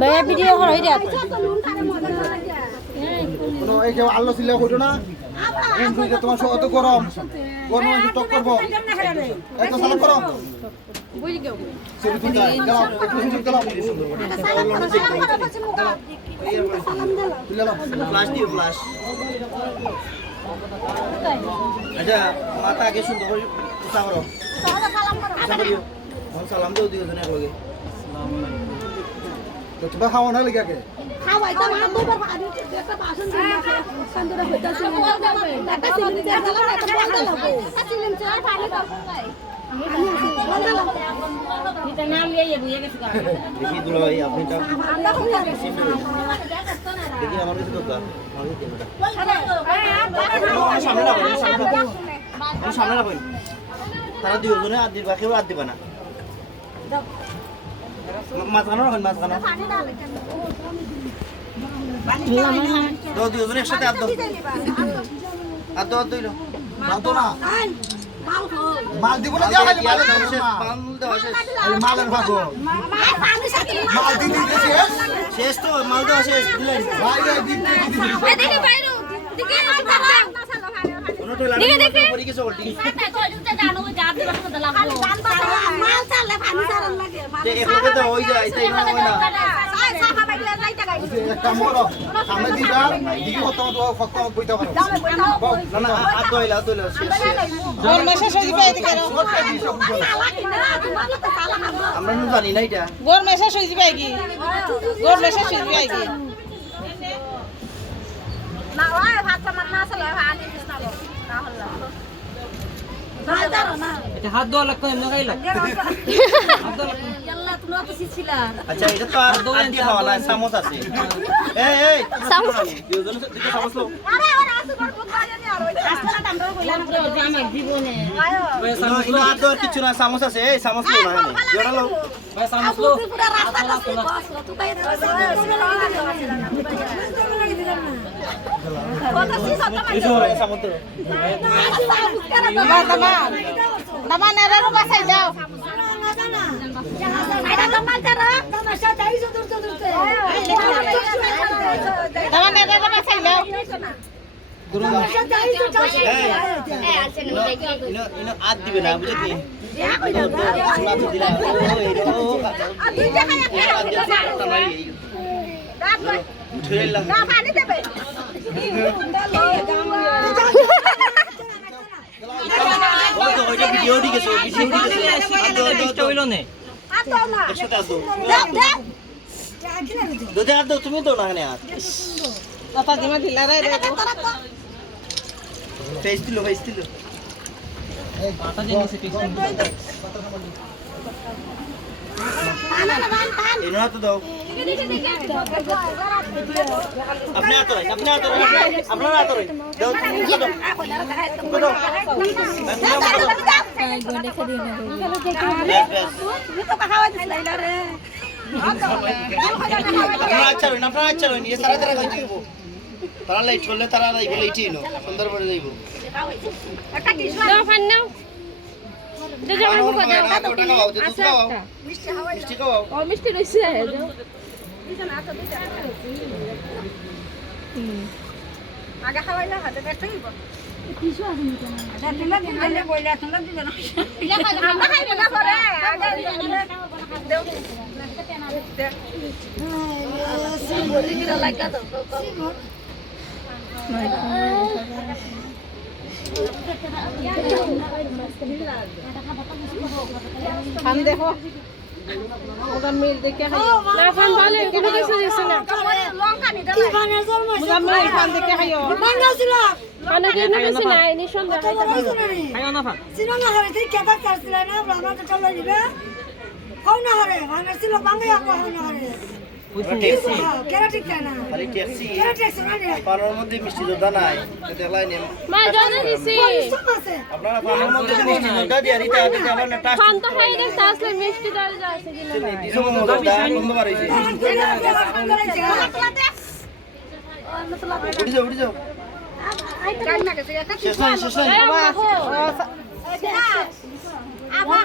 ভাইয়া ভিডিও করে রে কোনো এই যে আলো ছিল হইতো না তোমার অত গরম গরম একটু টক করবো এত সালাম করো বুঝি কেউ ছবি তুলতে গেলাম একটু ছবি গেলাম ফ্লাশ দিও ফ্লাশ আচ্ছা মাথা আগে সুন্দর করে উঠা করো সালাম দিও দুজনে একলগে তো তোমার খাওয়া না লাগে আগে খাওয়াই তো আমার দুবার ভাজি একটা বাসন দিয়ে সান্দরা হইতাছে একটা সিলিন্ডার জ্বালানো একটা বন্ধ হবে সিলিন্ডার পানি দাও এটা নাম লিয়ে বুঝে গেছে দেখি দুলা ভাই আপনি তো দেখি আমার কাছে কথা সামনে রাখবেন তারা দুজনে আর দিবা কেউ আর দিবা না মাঝখানে রাখেন মাঝখানে দুজনে একসাথে আর দাও আর দিল দাও না মাল দিব না দিয়া খালি মাল দেওয়া শেষ মালের ভাগো মাল দিতে শেষ শেষ তো মাল দেওয়া শেষ দিলেন বাইরে দিতে দেখি বাইরে দিকে দেখে দেখে পরি কিছু উল্টি মাল চালে পানি চালান লাগে এভাবে তো হই যায় তাই না হয় না একটা মোর সামনে দিবা দিকে কত ফক্ত বইতে পারো না না আর দইলা শেষ ওর মেসেজ হই দিবে এদিকে আমরা নুন জানি না এটা গোর মেসেজ হই দিবে কি গোর মেসেজ হই দিবে কি না ওই ভাত সামান না চলে পানি দিছ না না হলো ভাই দাও না এটা হাত ধোয়া লাগবে এমন গাইলা হাত ধোয়া লাগবে আল্লাহ তুমি তো শিছিলা আচ্ছা এটা তো আর আন্টি খাওয়া না চামচ আছে এই চামচ দুজন দিকে চামচ লো আরে আরে আসু বড় বাজানি আর ওই আসলা আমরা কইলাম যে আমার জীবনে ইনো আর তো কিছু না চামচ আছে এই চামচ লো না জোড়া লো ভাই চামচ লো পুরো রাস্তাটা ছিল বস তুই বাইরে কথা সি সত্য এই জোড়া চামচ তো দামা দামা দামা নেরারো বাসাই যাও এটা তোমার যারা তোমার সাথে এই দূর দূরতে দামা নেরারো বাসাই যাও গুরু ইনো আদ দিবে না বুঝলি পানি দেবে ভিডিও দি গেছো হইলো নে একসাথে আসো দুধে আর দাও তুমি তো না এখানে আর কথা দিমা দিলা রে ফেস দিলো পাতা জেনেছে পিছ এনো তো দাও আপনি আতো আপনারা আতো দাও দাও আপনারা আচ্ছা রইন এ তারা খাই দিব তারা লাইট করলে তারা লাইট লাইটই নো সুন্দর করে যাইব একটা কি দাও ফান নাও দে যাও মুখ দাও আচ্ছা মিষ্টি হাওয়া মিষ্টি খাও ও মিষ্টি রইছে দাও দিছেন আচ্ছা দিটা আগে খাওয়াইলা হাতে ব্যস্ত হইব কিছু আছে নি কেন আচ্ছা তোমরা দিন আইলে বইলা তোমরা দিন না আমরা খাইব না পরে আগে দেও বলি কি লাগা দাও খান দেখো ওটা মিল দেখে খাই না ফান ভালো কোনো কিছু দিছ না লঙ্কা নি দাও ওটা মিল খান দেখে খাইও বাংলা ছিল মানে দিন কিছু নাই নি সন্ধ্যা খাইও না ফান সিনেমা হলে তুই কেবা চাচ্ছিল না আমরা তো চলে যাবে কোন না হরে মানে ছিল বাংলা কোন না হরে ট্যাক্সি কেরা ঠিক না খালি ট্যাক্সি কেরা ঠিক না রে পানার মধ্যে মিষ্টি জোদা নাই দেখলাই নে মা জানা দিছি সব আছে আপনারা পানার মধ্যে মিষ্টি জোদা দিয়ে রিটা দিতে আবার না টাস্ট খান তো খাই রে আসলে মিষ্টি ডাল যাচ্ছে কিনা দিছো জোদা বন্ধ মারাইছে উঠি যাও শেষ নাই আবা